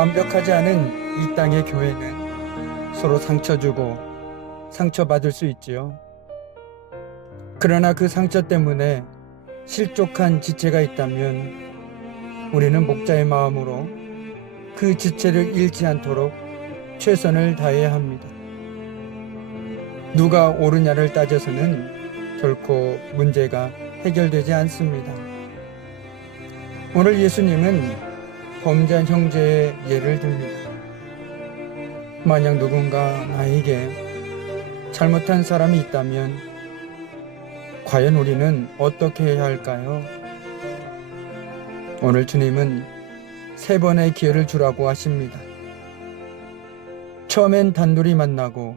완벽하지 않은 이 땅의 교회는 서로 상처 주고 상처받을 수 있지요. 그러나 그 상처 때문에 실족한 지체가 있다면 우리는 목자의 마음으로 그 지체를 잃지 않도록 최선을 다해야 합니다. 누가 옳으냐를 따져서는 결코 문제가 해결되지 않습니다. 오늘 예수님은 범죄한 형제의 예를 듭니다. 만약 누군가 나에게 잘못한 사람이 있다면 과연 우리는 어떻게 해야 할까요? 오늘 주님은 세 번의 기회를 주라고 하십니다. 처음엔 단둘이 만나고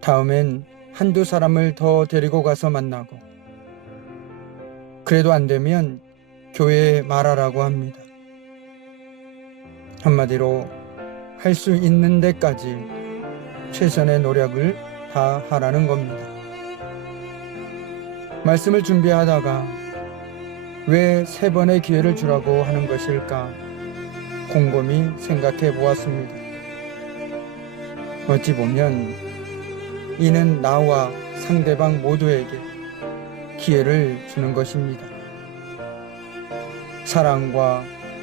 다음엔 한두 사람을 더 데리고 가서 만나고 그래도 안 되면 교회에 말하라고 합니다. 한마디로 할 수 있는 데까지 최선의 노력을 다 하라는 겁니다. 말씀을 준비하다가 왜 세 번의 기회를 주라고 하는 것일까 곰곰이 생각해 보았습니다. 어찌 보면 이는 나와 상대방 모두에게 기회를 주는 것입니다. 사랑과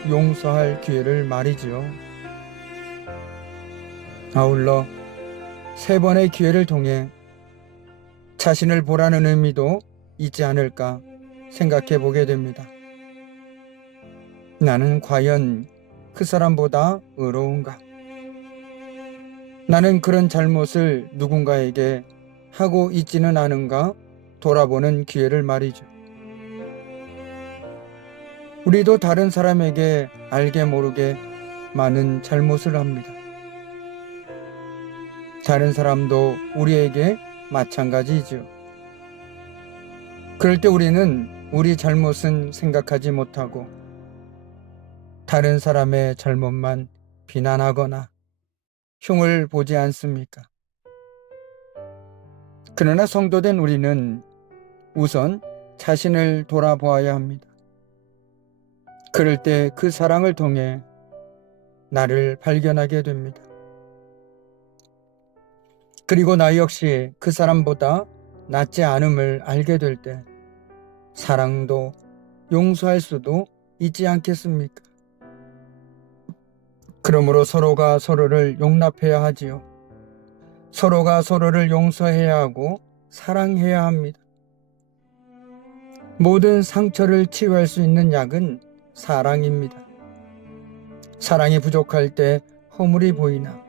용서할 기회를 말이지요. 아울러 세 번의 기회를 통해 자신을 보라는 의미도 있지 않을까 생각해 보게 됩니다. 나는 과연 그 사람보다 의로운가? 나는 그런 잘못을 누군가에게 하고 있지는 않은가 돌아보는 기회를 말이죠. 우리도 다른 사람에게 알게 모르게 많은 잘못을 합니다. 다른 사람도 우리에게 마찬가지죠. 그럴 때 우리는 우리 잘못은 생각하지 못하고 다른 사람의 잘못만 비난하거나 흉을 보지 않습니까? 그러나 성도된 우리는 우선 자신을 돌아보아야 합니다. 그럴 때 그 사랑을 통해 나를 발견하게 됩니다. 그리고 나 역시 그 사람보다 낫지 않음을 알게 될 때 사랑도 용서할 수도 있지 않겠습니까? 그러므로 서로가 서로를 용납해야 하지요. 서로가 서로를 용서해야 하고 사랑해야 합니다. 모든 상처를 치유할 수 있는 약은 사랑입니다. 사랑이 부족할 때 허물이 보이나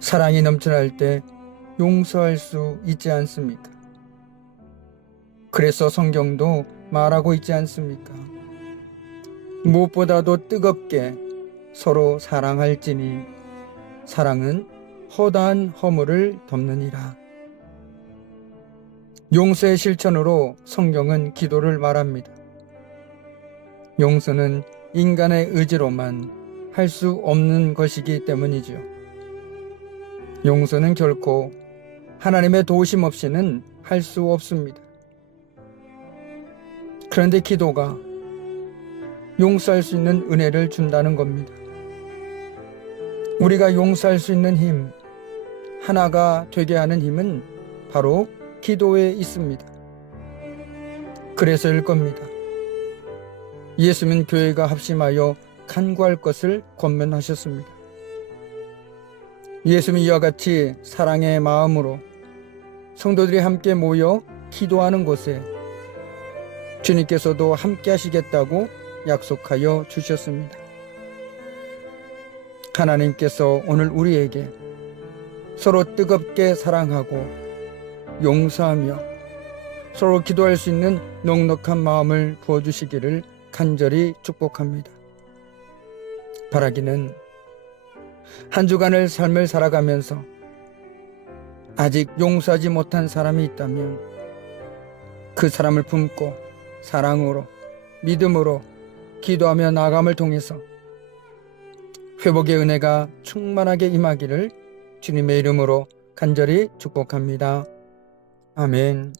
사랑이 넘쳐날 때 용서할 수 있지 않습니까? 그래서 성경도 말하고 있지 않습니까? 무엇보다도 뜨겁게 서로 사랑할지니 사랑은 허다한 허물을 덮느니라. 용서의 실천으로 성경은 기도를 말합니다. 용서는 인간의 의지로만 할 수 없는 것이기 때문이죠. 용서는 결코 하나님의 도우심 없이는 할 수 없습니다. 그런데 기도가 용서할 수 있는 은혜를 준다는 겁니다. 우리가 용서할 수 있는 힘, 하나가 되게 하는 힘은 바로 기도에 있습니다. 그래서일 겁니다. 예수는 교회가 합심하여 간구할 것을 권면하셨습니다. 예수는 이와 같이 사랑의 마음으로 성도들이 함께 모여 기도하는 곳에 주님께서도 함께 하시겠다고 약속하여 주셨습니다. 하나님께서 오늘 우리에게 서로 뜨겁게 사랑하고 용서하며 서로 기도할 수 있는 넉넉한 마음을 부어주시기를 간절히 축복합니다. 바라기는 한 주간을 삶을 살아가면서 아직 용서하지 못한 사람이 있다면 그 사람을 품고 사랑으로 믿음으로 기도하며 나감을 통해서 회복의 은혜가 충만하게 임하기를 주님의 이름으로 간절히 축복합니다. 아멘.